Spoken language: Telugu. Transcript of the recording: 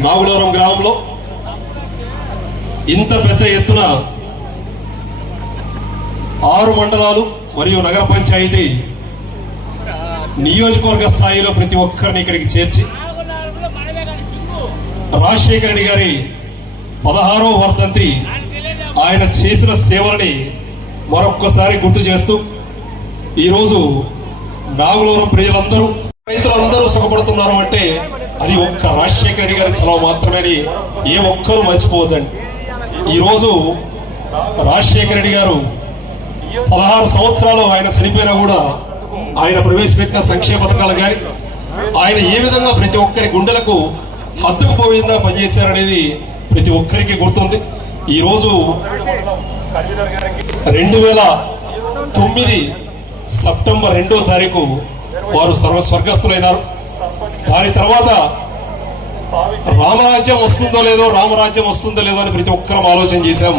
నాగులవరం గ్రామంలో ఇంత పెద్ద ఎత్తున 6 మండలాలు మరియు నగర పంచాయతీ నియోజకవర్గ స్థాయిలో ప్రతి ఒక్కరిని ఇక్కడికి చేర్చి రాజశేఖర రెడ్డి గారి 16వ వర్ధంతి ఆయన చేసిన సేవలని మరొక్కసారి గుర్తు చేస్తూ ఈరోజు నాగులవరం ప్రజలందరూ రైతులందరూ సుఖపడుతున్నారు అంటే అది ఒక్క రాజశేఖర రెడ్డి గారి చలవ మాత్రమే ఏ ఒక్కరూ మర్చిపోవద్దండి. ఈరోజు రాజశేఖర రెడ్డి గారు 16 సంవత్సరాలు ఆయన చనిపోయినా కూడా ఆయన ప్రవేశపెట్టిన సంక్షేమ పథకాలు కానీ ఆయన ఏ విధంగా ప్రతి ఒక్కరి గుండెలకు హత్తుకుపోయిందా పనిచేశారనేది ప్రతి ఒక్కరికి గుర్తుంది. ఈరోజు 2009 సెప్టెంబర్ 2వ తారీఖు వారు స్వర్గస్థులైనారు. దాని తర్వాత రామరాజ్యం వస్తుందో లేదో అని ప్రతి ఒక్కరం ఆలోచన చేశాం.